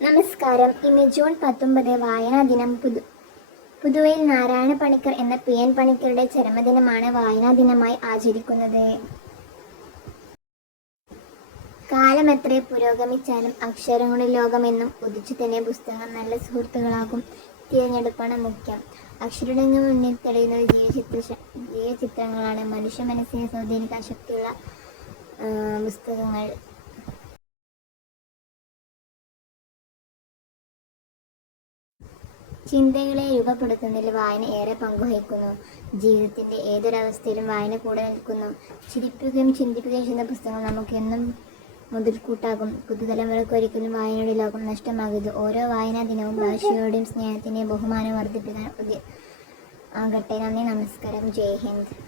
നമസ്കാരം. ഇന്ന് ജൂൺ 19 വായനാ ദിനം. പുതുവയിൽ നാരായണ പണിക്കർ എന്ന PN പണിക്കരുടെ ചരമദിനമാണ് വായനാ ദിനമായി ആചരിക്കുന്നത്. കാലമെത്ര പുരോഗമിച്ചാലും അക്ഷരങ്ങളുടെ ലോകമെന്നും ഉദിച്ചു തന്നെ പുസ്തകങ്ങൾ നല്ല സുഹൃത്തുക്കളാകും. തിരഞ്ഞെടുപ്പാണ് മുഖ്യം. അക്ഷരങ്ങളുടെ മുന്നിൽ തെളിയുന്നത് ജീവചിത്രങ്ങളാണ്. മനുഷ്യ മനസ്സിനെ സ്വാധീനിക്കാൻ ശക്തിയുള്ള പുസ്തകങ്ങൾ. ചിന്തകളെ രൂപപ്പെടുത്തുന്നതിൽ വായന ഏറെ പങ്കുവഹിക്കുന്നു. ജീവിതത്തിന്റെ ഏതൊരവസ്ഥയിലും വായന കൂടെ നിൽക്കുന്നു. ചിരിപ്പിക്കുകയും ചിന്തിപ്പിക്കുകയും ചെയ്യുന്ന പുസ്തകങ്ങൾ നമുക്കെന്നും മുതൽക്കൂട്ടാകും. പുതുതലമുറയ്ക്ക് ഒരിക്കലും വായനയുടെ ലോകം നഷ്ടമാകരുത്. ഓരോ വായനാ ദിനവും ഭാഷയോടെയും സ്നേഹത്തിന്റെയും ബഹുമാനം വർദ്ധിപ്പിക്കാൻ ആകട്ടെ. നന്ദി, നമസ്കാരം, ജയ് ഹിന്ദ്.